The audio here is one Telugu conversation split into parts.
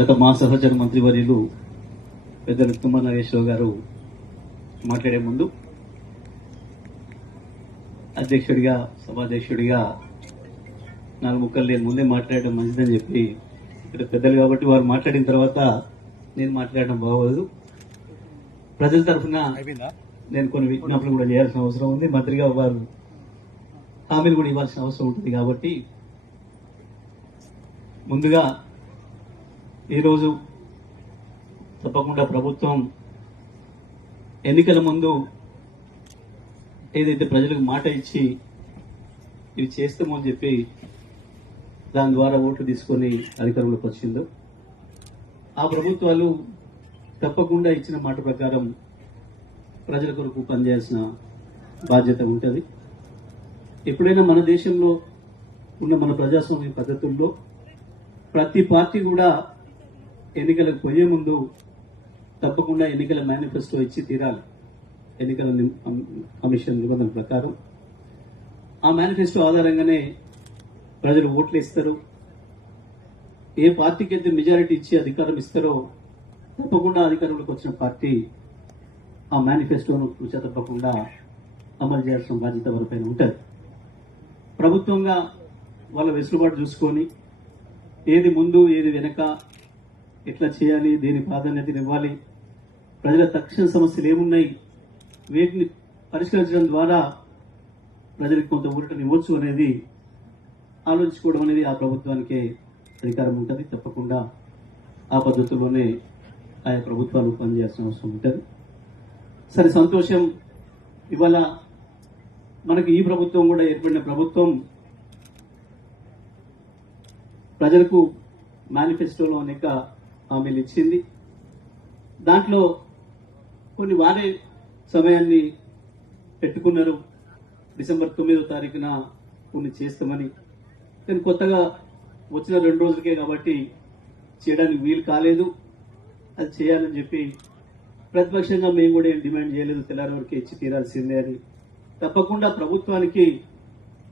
గత మా సహచర మంత్రివర్యులు పెద్దలు తుమ్మల నాగేశ్వరరావు గారు మాట్లాడే ముందు అధ్యక్షుడిగా సభాధ్యక్షుడిగా నాలుగు ముక్కలు నేను ముందే మాట్లాడడం మంచిదని చెప్పి ఇక్కడ పెద్దలు కాబట్టి వారు మాట్లాడిన తర్వాత నేను మాట్లాడడం బాగోదు. ప్రజల తరఫున నేను కొన్ని విజ్ఞాపనలు కూడా చేయాల్సిన అవసరం ఉంది. మంత్రిగా వారు హామీలు కూడా ఇవ్వాల్సిన అవసరం ఉంటుంది. కాబట్టి ముందుగా ఈరోజు తప్పకుండా ప్రభుత్వం ఎన్నికల ముందు ఏదైతే ప్రజలకు మాట ఇచ్చి ఇవి చేస్తామని చెప్పి దాని ద్వారా ఓట్లు తీసుకొని అధికారంలోకి వచ్చిందో ఆ ప్రభుత్వాలు తప్పకుండా ఇచ్చిన మాట ప్రకారం ప్రజల కొరకు పనిచేయాల్సిన బాధ్యత ఉంటుంది. ఎప్పుడైనా మన దేశంలో ఉన్న మన ప్రజాస్వామ్య పద్ధతుల్లో ప్రతి పార్టీ కూడా ఎన్నికలకు పోయే ముందు తప్పకుండా ఎన్నికల మేనిఫెస్టో ఇచ్చి తీరాలి. ఎన్నికల కమిషన్ నిబంధనల ప్రకారం ఆ మేనిఫెస్టో ఆధారంగానే ప్రజలు ఓట్లు ఇస్తారు. ఏ పార్టీకి అయితే మెజారిటీ ఇచ్చి అధికారం ఇస్తారో తప్పకుండా అధికారంలోకి వచ్చిన పార్టీ ఆ మేనిఫెస్టోను తప్పకుండా అమలు చేయాల్సిన బాధ్యత వారిపైన ఉంటుంది. ప్రభుత్వంగా వాళ్ళ వెసులుబాటు చూసుకొని ఏది ముందు ఏది వెనక ఎట్లా చేయాలి, దేని ప్రాధాన్యతనివ్వాలి, ప్రజల తక్షణ సమస్యలు ఏమున్నాయి, వీటిని పరిష్కరించడం ద్వారా ప్రజలకు కొంత ఊరటనివ్వచ్చు అనేది ఆలోచించుకోవడం అనేది ఆ ప్రభుత్వానికే అధికారం ఉంటుంది. తప్పకుండా ఆ పద్ధతిలోనే ఆయా ప్రభుత్వాలు పనిచేయాల్సిన అవసరం ఉంటుంది. సరే, సంతోషం. ఇవాళ మనకి ఈ ప్రభుత్వం కూడా ఏర్పడిన ప్రభుత్వం ప్రజలకు మేనిఫెస్టోలో అనేక హామీలు ఇచ్చింది. దాంట్లో కొన్ని వారే సమయాన్ని పెట్టుకున్నారు. డిసెంబర్ 9వ తారీఖున కొన్ని చేస్తామని. కానీ కొత్తగా వచ్చిన 2 రోజులకే కాబట్టి చేయడానికి వీలు కాలేదు. అది చేయాలని చెప్పి ప్రతిపక్షంగా మేము కూడా ఏం డిమాండ్ చేయలేదు. తెల్లారి వరకే ఇచ్చి తీరాల్సిందే అని. తప్పకుండా ప్రభుత్వానికి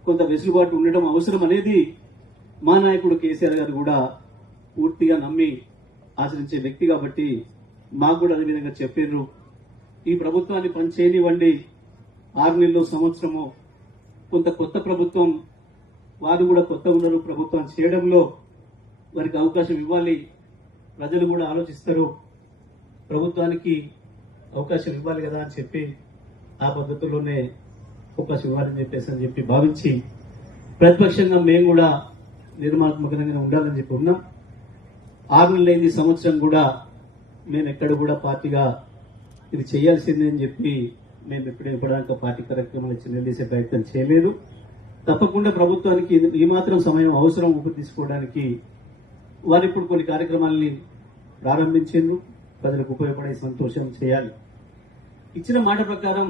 కొంత వెసులుబాటు ఉండడం అవసరం అనేది మా నాయకుడు కేసీఆర్ గారు కూడా పూర్తిగా నమ్మి ఆచరించే వ్యక్తి కాబట్టి మాకు కూడా అదేవిధంగా చెప్పారు. ఈ ప్రభుత్వాన్ని పని చేయనివ్వండి, 6 నెలలు సంవత్సరము కొంత కొత్త ప్రభుత్వం, వారు కూడా కొత్త ఉన్నారు. ప్రభుత్వం చేయడంలో వారికి అవకాశం ఇవ్వాలి. ప్రజలు కూడా ఆలోచిస్తారు, ప్రభుత్వానికి అవకాశం ఇవ్వాలి కదా అని చెప్పి ఆ పద్ధతిలోనే అవకాశం ఇవ్వాలని చెప్పి భావించి ప్రతిపక్షంగా మేము కూడా నిర్మాణాత్మకంగా ఉండాలని చెప్పి ఉన్నాం. 6 నెలలైంది, సంవత్సరం కూడా మేము ఎక్కడ కూడా పార్టీగా ఇది చేయాల్సిందే అని చెప్పి మేము ఎప్పుడు ఇవ్వడానికి పార్టీ కార్యక్రమాలు నిలదీసే ప్రయత్నం చేయలేదు. తప్పకుండా ప్రభుత్వానికి ఈ మాత్రం సమయం అవసరం ఊపిరి తీసుకోవడానికి వారు ఇప్పుడు కొన్ని కార్యక్రమాలని ప్రారంభించారు. ప్రజలకు ఉపయోగపడే సంతోషం చేయాలి. ఇచ్చిన మాట ప్రకారం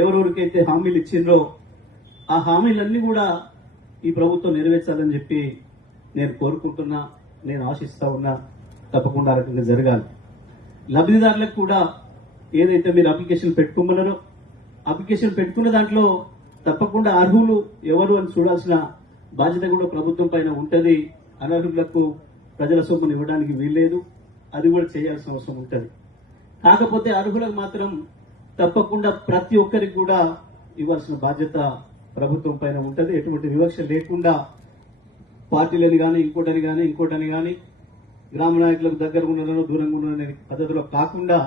ఎవరెవరికైతే హామీలు ఇచ్చిండ్రో ఆ హామీలన్నీ కూడా ఈ ప్రభుత్వం నెరవేర్చాలని చెప్పి నేను కోరుకుంటున్నా, నేను ఆశిస్తా ఉన్నా. తప్పకుండా ఆ రకంగా జరగాలి. లబ్ధిదారులకు కూడా ఏదైతే మీరు అప్లికేషన్ పెట్టుకోమన్నారో అప్లికేషన్ పెట్టుకున్న దాంట్లో తప్పకుండా అర్హులు ఎవరు అని చూడాల్సిన బాధ్యత కూడా ప్రభుత్వం పైన ఉంటుంది. అనర్హులకు ప్రజల సొమ్మును ఇవ్వడానికి వీల్లేదు. అది కూడా చేయాల్సిన అవసరం ఉంటుంది. కాకపోతే అర్హులకు మాత్రం తప్పకుండా ప్రతి ఒక్కరికి కూడా ఇవ్వాల్సిన బాధ్యత ప్రభుత్వం పైన ఉంటుంది. ఎటువంటి వివక్ష లేకుండా పార్టీలని కానీ ఇంకోటని కానీ గ్రామ నాయకులకు దగ్గర ఉండడం దూరంగా ఉండడం పద్ధతిలో కాకుండా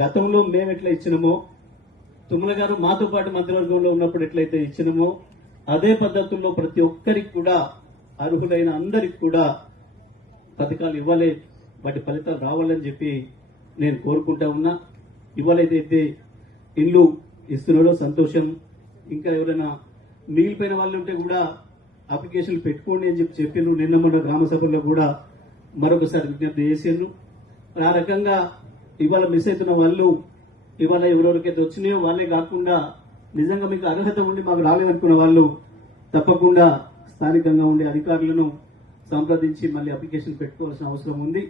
గతంలో మేము ఎట్లా ఇచ్చినామో, తుమ్మల గారు మాతో పాటు మంత్రివర్గంలో ఉన్నప్పుడు ఎట్లయితే ఇచ్చినామో అదే పద్ధతుల్లో ప్రతి ఒక్కరికి కూడా అర్హులైన అందరికి కూడా పథకాలు ఇవ్వాలి, వాటి ఫలితాలు రావాలని చెప్పి నేను కోరుకుంటా ఉన్నా. ఇవాళైతే ఇల్లు ఇస్తున్నాడో సంతోషం. ఇంకా ఎవరైనా మిగిలిపోయిన వాళ్ళు ఉంటే కూడా అప్లికేషన్లు పెట్టుకోండి అని చెప్పిండ్రు. నిన్న మన గ్రామ సభల్లో కూడా మరొకసారి విజ్ఞప్తి చేసిండ్రు. ఆ రకంగా ఇవాళ మిస్ అవుతున్న వాళ్ళు ఇవాళ ఎవరెవరికైతే వచ్చినాయో వాళ్ళే కాకుండా నిజంగా మీకు అర్హత ఉండి మాకు రాలేదనుకున్న వాళ్ళు తప్పకుండా స్థానికంగా ఉండే అధికారులను సంప్రదించి మళ్ళీ అప్లికేషన్ పెట్టుకోవాల్సిన అవసరం ఉంది.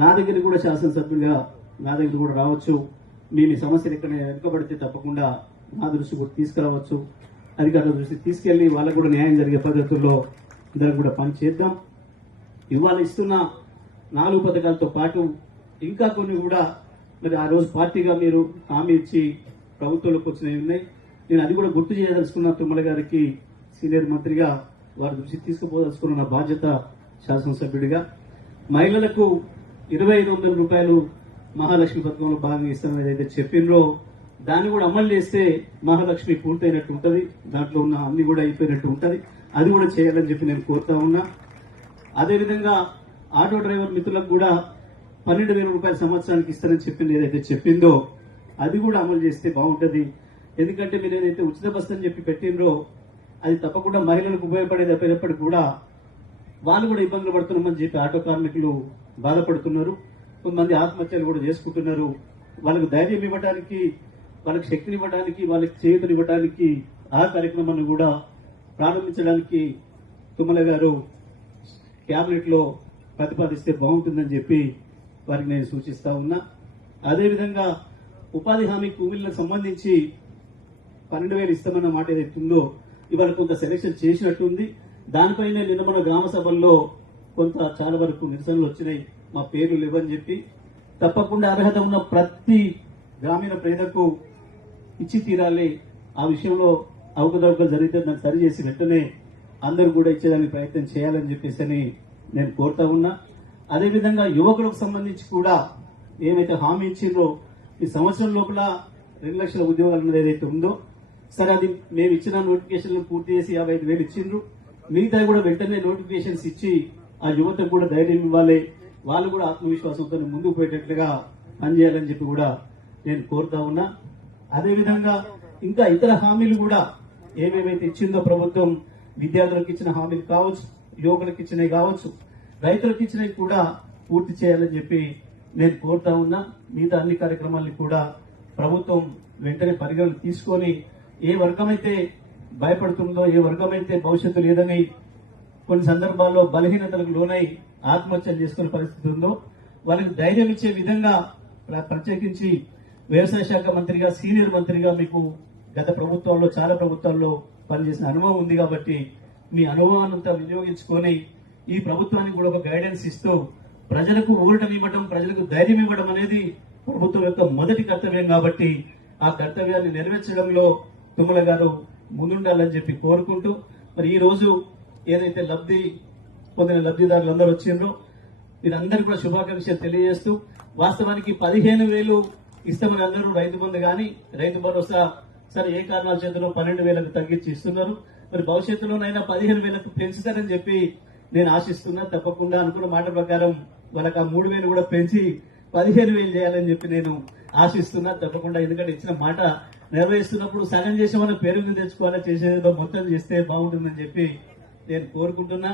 నా దగ్గర కూడా శాసనసభ్యులుగా నా దగ్గర కూడా రావచ్చు. మీ సమస్యలు ఎక్కడ వెనుకబడితే తప్పకుండా నా దృష్టి కూడా తీసుకురావచ్చు. అధికారుల దృష్టికి తీసుకెళ్లి వాళ్ళకు కూడా న్యాయం జరిగే పద్ధతుల్లో అందరం కూడా పని చేద్దాం. ఇవాళ ఇస్తున్న 4 పథకాలతో పాటు ఇంకా కొన్ని కూడా మరి ఆ రోజు పార్టీగా మీరు హామీ ఇచ్చి ప్రభుత్వంలోకి వచ్చినవి ఉన్నాయి. నేను అది కూడా గుర్తు చేయదలుచుకున్న తుమ్మల గారికి సీనియర్ మంత్రిగా వారి దృష్టి తీసుకుపోదలుచుకున్న నా బాధ్యత శాసనసభ్యుడిగా. మహిళలకు 2500 రూపాయలు మహాలక్ష్మి పథకంలో భాగంగా ఇస్తామని ఏదైతే చెప్పిండ్రో దాన్ని కూడా అమలు చేస్తే మహాలక్ష్మి పూర్తయినట్టు ఉంటుంది, దాంట్లో ఉన్న అన్ని కూడా అయిపోయినట్టు ఉంటుంది. అది కూడా చేయాలని చెప్పి నేను కోరుతా ఉన్నా. అదేవిధంగా ఆటో డ్రైవర్ మిత్రులకు కూడా 12,000 రూపాయల సంవత్సరానికి ఇస్తారని చెప్పింది ఏదైతే చెప్పిందో అది కూడా అమలు చేస్తే బాగుంటుంది. ఎందుకంటే మీరు ఏదైతే ఉచిత బస్సు అని చెప్పి పెట్టిండ్రో అది తప్పకుండా మహిళలకు ఉపయోగపడేది అయిపోయినప్పటికీ కూడా వాళ్ళు కూడా ఇబ్బందులు పడుతున్నామని చెప్పి ఆటో కార్మికులు బాధపడుతున్నారు. కొంతమంది ఆత్మహత్యలు కూడా చేసుకుంటున్నారు. వాళ్ళకు ధైర్యం ఇవ్వడానికి, వాళ్ళకి శక్తిని ఇవ్వడానికి, వాళ్ళకి చేయూతనివ్వడానికి ఆ కార్యక్రమాన్ని కూడా ప్రారంభించడానికి తుమ్మల గారు క్యాబినెట్ లో ప్రతిపాదిస్తే బాగుంటుందని చెప్పి వారికి నేను సూచిస్తా ఉన్నా. అదేవిధంగా ఉపాధి హామీ కూలీలకు సంబంధించి 12,000 ఇస్తామన్న మాట ఏదైతుందో ఇవాళ కొంత సెలక్షన్ చేసినట్టుంది. దానిపైన నిన్న మన గ్రామ సభల్లో కొంత చాలా వరకు నిరసనలు వచ్చినాయి. మా పేర్లు లేవని చెప్పి తప్పకుండా అర్హత ఉన్న ప్రతి గ్రామీణ పేదకు ఇచ్చి తీరాలి. ఆ విషయంలో అవకతవకలు జరిగితే దాన్ని సరిచేసి వెంటనే అందరూ కూడా ఇచ్చేదానికి ప్రయత్నం చేయాలని చెప్పేసి నేను కోరుతా ఉన్నా. అదేవిధంగా యువకులకు సంబంధించి కూడా ఏమైతే హామీ ఇచ్చిందో ఈ సంవత్సరం లోపల 2 లక్షల ఉద్యోగాలు అనేది ఏదైతే ఉందో సరే అది మేము ఇచ్చిన నోటిఫికేషన్లు పూర్తి చేసి 55,000 ఇచ్చిండ్రు. మిగతా కూడా వెంటనే నోటిఫికేషన్స్ ఇచ్చి ఆ యువతకు కూడా ధైర్యం ఇవ్వాలి, వాళ్ళు కూడా ఆత్మవిశ్వాసంతో ముందుకు పోయేటట్లుగా పనిచేయాలని చెప్పి కూడా నేను కోరుతా ఉన్నా. అదేవిధంగా ఇంకా ఇతర హామీలు కూడా ఏమేమైతే ఇచ్చిందో ప్రభుత్వం విద్యార్థులకు ఇచ్చిన హామీలు కావచ్చు, యువకులకు ఇచ్చినవి కావచ్చు, రైతులకు ఇచ్చినవి కూడా పూర్తి చేయాలని చెప్పి నేను కోరుతా ఉన్నా. మిగతా అన్ని కార్యక్రమాలను కూడా ప్రభుత్వం వెంటనే పరిగణన తీసుకొని ఏ వర్గమైతే భయపడుతుందో, ఏ వర్గమైతే భవిష్యత్తు లేదని కొన్ని సందర్భాల్లో బలహీనతలకు లోనై ఆత్మహత్యలు చేసుకునే పరిస్థితి ఉందో వాళ్ళకి ధైర్యం ఇచ్చే విధంగా ప్రత్యేకించి వ్యవసాయ శాఖ మంత్రిగా, సీనియర్ మంత్రిగా మీకు గత ప్రభుత్వాల్లో చాలా ప్రభుత్వాల్లో పనిచేసిన అనుభవం ఉంది కాబట్టి మీ అనుభవాన్నంతా వినియోగించుకొని ఈ ప్రభుత్వానికి కూడా ఒక గైడెన్స్ ఇస్తూ ప్రజలకు ఊరటమివ్వడం, ప్రజలకు ధైర్యం ఇవ్వడం అనేది ప్రభుత్వం యొక్క మొదటి కర్తవ్యం కాబట్టి ఆ కర్తవ్యాన్ని నెరవేర్చడంలో తుమ్మల గారు ముందుండాలని చెప్పి కోరుకుంటూ మరి ఈ రోజు ఏదైతే లబ్ధి పొందిన లబ్ధిదారులు అందరూ వచ్చిండ్రో వీరందరూ కూడా శుభాకాంక్షలు తెలియజేస్తూ వాస్తవానికి 15,000 ఇస్తామని అందరూ రైతు బంధు గాని రైతు భరోసా సరే ఏ కారణాల చేతలో 12,000కు తగ్గించి ఇస్తున్నారు. మరి భవిష్యత్తులోనైనా 15,000కు పెంచుతారని చెప్పి నేను ఆశిస్తున్నా. తప్పకుండా అనుకున్న మాట ప్రకారం వాళ్ళకి ఆ 3,000 కూడా పెంచి 15,000 చేయాలని చెప్పి నేను ఆశిస్తున్నా. తప్పకుండా ఎందుకంటే ఇచ్చిన మాట నిర్వహిస్తున్నప్పుడు సగం చేసి మన పేరు మీద తెచ్చుకోవాలా, చేసేదో మొత్తం చేస్తే బాగుంటుందని చెప్పి నేను కోరుకుంటున్నా.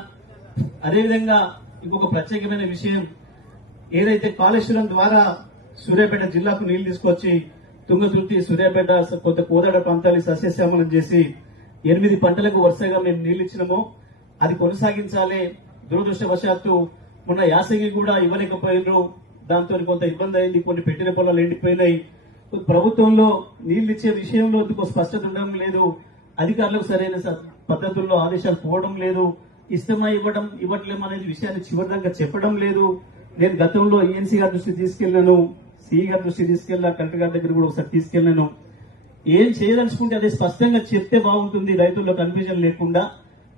అదేవిధంగా ఇంకొక ప్రత్యేకమైన విషయం ఏదైతే కాళేశ్వరం ద్వారా సూర్యాపేట జిల్లాకు నీళ్లు తీసుకొచ్చి తుంగతుర్తి, సూర్యాపేట, కొంత కోదాడ ప్రాంతాన్ని సస్యశ్యామలం చేసి 8 పంటలకు వరుసగా మేము నీళ్లు ఇచ్చినామో అది కొనసాగించాలి. దురదృష్టవశాత్తు మొన్న యాసంగి కూడా ఇవ్వలేకపోయినారు. దాంతో కొంత ఇబ్బంది అయింది. కొన్ని పెట్టిన పొలాలు ఎండిపోయినాయి. ప్రభుత్వంలో నీళ్లు ఇచ్చే విషయంలో ఎందుకో స్పష్టత ఉండడం లేదు. అధికారులకు సరైన పద్ధతుల్లో ఆదేశాలు పోవడం లేదు. ఇష్టమై ఇవ్వట్లేము అనేది విషయాన్ని చివరిదాకా చెప్పడం లేదు. నేను గతంలో ఈఎన్సీ గారి దృష్టి తీసుకెళ్లాను, సిఈ గారి దృష్టి తీసుకెళ్లా, కలెక్టర్ గారి దగ్గర కూడా ఒకసారి తీసుకెళ్లాను. ఏం చేయదలుచుకుంటే అదే స్పష్టంగా చెప్తే బాగుంటుంది, రైతుల్లో కన్ఫ్యూజన్ లేకుండా.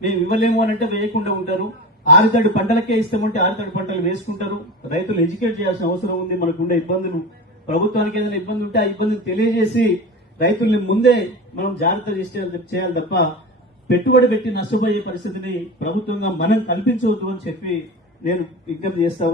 మేము ఇవ్వలేము అని అంటే వేయకుండా ఉంటారు. ఆరుతడి పంటలకే ఇస్తామంటే ఆరుతడి పంటలు వేసుకుంటారు. రైతులు ఎడ్యుకేట్ చేయాల్సిన అవసరం ఉంది. మనకుండే ఇబ్బందులు, ప్రభుత్వానికి ఏదైనా ఇబ్బంది ఉంటే ఆ ఇబ్బందులు తెలియజేసి రైతుల్ని ముందే మనం జాగ్రత్త చేయాలి తప్ప పెట్టుబడి పెట్టి నష్టపోయే పరిస్థితిని ప్రభుత్వంగా మనం కల్పించవద్దు అని చెప్పి నేను విజ్ఞప్తి చేస్తా